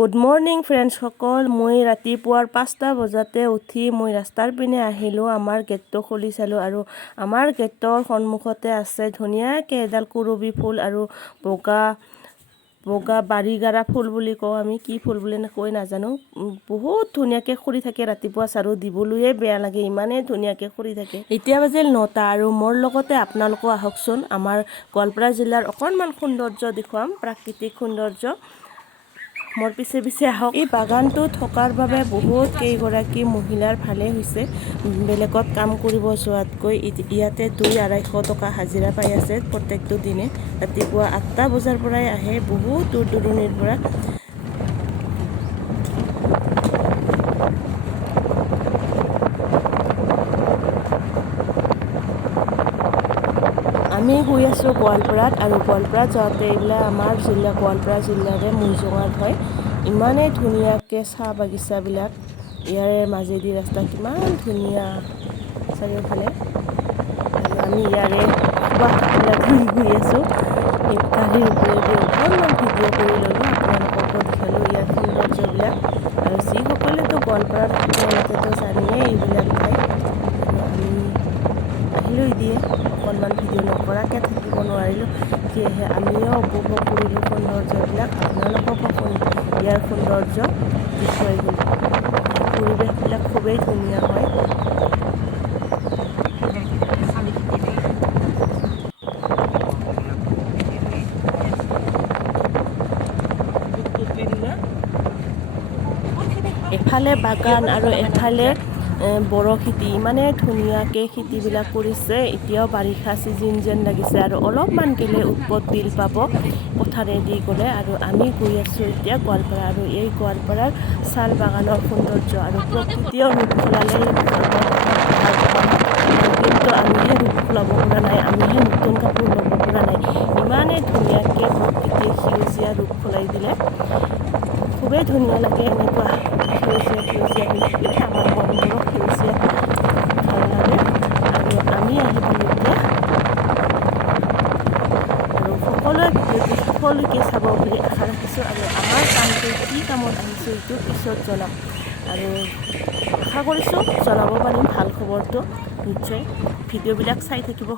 Good morning ফ্ৰেণ্ডসকল। মই ৰাতিপুৱাৰ 5টা বজাতে উঠি মই ৰাস্তাৰ পিনে আহিলোঁ। আমাৰ গেটটো খুলি চালোঁ আৰু আমাৰ গেটৰ সন্মুখতে আছে ধুনীয়াকৈ এডাল কৰবী ফুল আৰু বগা বাৰিগাৰা ফুল বুলি কওঁ আমি, কি ফুল বুলি কৈ নাজানো। বহুত ধুনীয়াকৈ সৰি থাকে, ৰাতিপুৱা চাৰু দিবলৈয়ে বেয়া লাগে, ইমানেই ধুনীয়াকৈ সৰি থাকে। এতিয়া বাজিল 9টা আৰু মোৰ লগতে আপোনালোকো আহকচোন। আমাৰ গোৱালপাৰা জিলাৰ অকণমান সৌন্দৰ্য দেখুৱাম, প্ৰাকৃতিক সৌন্দৰ্য। মোৰ পিছে পিছে আহক। এই বাগানটো থকাৰ বাবে বহুত কেইগৰাকী মহিলাৰ ভালে হৈছে, বেলেগত কাম কৰিব যোৱাতকৈ। ইয়াতে 200-250 টকা হাজিৰা পাই আছে প্ৰত্যেকটো দিনে। ৰাতিপুৱা 8টা বজাৰ পৰাই আহে, বহুত দূৰ দূৰণিৰ পৰা। আমি গৈ আছোঁ গোৱালপাৰাত আৰু গোৱালপাৰাত যাওঁতে এইবিলাক আমাৰ জিলা গোৱালপাৰা জিলাৰে মৈজঙাত হয়। ইমানেই ধুনীয়াকৈ চাহ বাগিচাবিলাক, ইয়াৰে মাজেদি ৰাস্তা কিমান ধুনীয়া চাৰিওফালে। আৰু আমি ইয়াৰে সুবাসবিলাক ঘূৰি আছোঁ। এই গাড়ীৰ ওপৰেদি অকণমান ভিডিঅ' কৰি ল'লোঁ, আপোনালোককো দেখালোঁ ইয়াৰ সৌন্দৰ্যবিলাক। আৰু যিসকলেতো গোৱালপাৰাত থাকে তেওঁলোকেতো জানিয়েই এইবিলাক ঠাই। আৰু আমি আহিলোঁ দিয়ে অকণমান ভিডিঅ' নকৰাকৈ থাকিব নোৱাৰিলোঁ, সেয়েহে আমিও উপভোগ কৰিলোঁ সৌন্দৰ্যবিলাক। আপোনালোককো ইয়াৰ সৌন্দৰ্য দেখুৱাই গ'লোঁ। পৰিৱেশবিলাক খুবেই ধুনীয়া হয়। এফালে বাগান আৰু এফালে বড়ো খেতি, ইমানে ধুনীয়াকৈ খেতিবিলাক কৰিছে। এতিয়াও বাৰিষা চিজন যেন লাগিছে আৰু অলপমান গেলে উৎপত বিল পাব পথাৰেদি গ'লে। আৰু আমি গৈ আছোঁ এতিয়া গোৱালপাৰা, আৰু এই গোৱালপাৰাৰ চাল বাগানৰ সৌন্দৰ্য আৰু প্ৰকৃতিও ৰূপ সলালে কিন্তু আমিহে ৰূপ সলাব পৰা নাই, আমিহে নতুন কাপোৰ ল'ব পৰা নাই। ইমানেই ধুনীয়াকৈ প্ৰকৃতিয়ে সেউজীয়া ৰূপ সলাই দিলে, খুবেই ধুনীয়া লাগে এনেকুৱা সেউজীয়া হৈ থাকিলে। আমাৰ মনবোৰো সেউজীয়া ভাল লাগে। আৰু আমি আহি পালোঁ এতিয়া, আৰু সকলোৱে ভিডিঅ'টো শেষলৈকে চাব বুলি আশা ৰাখিছোঁ। আৰু আমাৰ কামটো কি কামত আহিছোঁ এইটো পিছত জনাম, আৰু আশা কৰিছোঁ জনাব পাৰিম ভাল খবৰটো। নিশ্চয় ভিডিঅ'বিলাক চাই থাকিব।